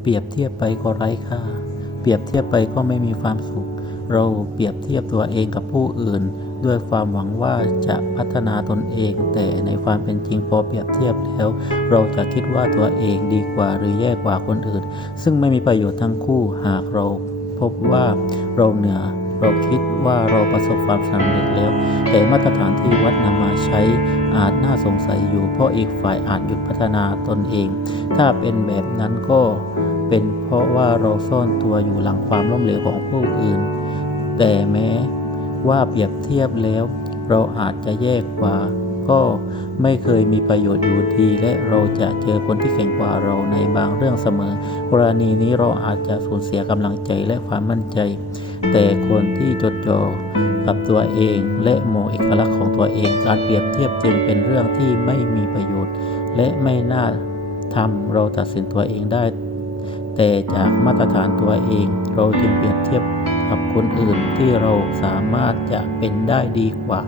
เปรียบเทียบไปก็ไร้ค่า เปรียบเทียบไปก็ไม่มีความสุข เราเปรียบเทียบตัวเองกับผู้อื่น ด้วยความหวังว่าจะพัฒนาตนเอง แต่ในความเป็นจริงพอเปรียบเทียบแล้ว เราจะคิดว่าตัวเองดีกว่าหรือแย่กว่าคนอื่น ซึ่งไม่มีประโยชน์ทั้งคู่หากเราพบว่าเราเหนือเราคิดว่าเราประสบความสำเร็จแล้ว แต่มาตรฐานที่วัดนำมาใช้อาจน่าสงสัยอยู่ เพราะอีกฝ่ายอาจหยุดพัฒนาตนเอง ถ้าเป็นแบบนั้นก็ เป็นเพราะว่าเราซ่อนตัวอยู่หลังความล้มเหลวของผู้อื่น แต่แม้ว่าเปรียบเทียบแล้ว เราอาจจะแย่กว่า ก็ไม่เคยมีประโยชน์อยู่ดี และเราจะเจอคนที่แข็งกว่าเราในบางเรื่องเสมอ กรณีนี้เราอาจจะสูญเสียกำลังใจและความมั่นใจ แต่คนที่จดจ่อกับตัวเอง และมองเอกลักษณ์ของตัวเอง การเปรียบเทียบจึงเป็นเรื่องที่ไม่มีประโยชน์ และไม่น่าทำเราตัดสินตัวเองได้ แต่จากมาตรฐานตัวเอง เราจึงเปรียบเทียบกับคนอื่นที่เราสามารถจะเป็นได้ดีกว่า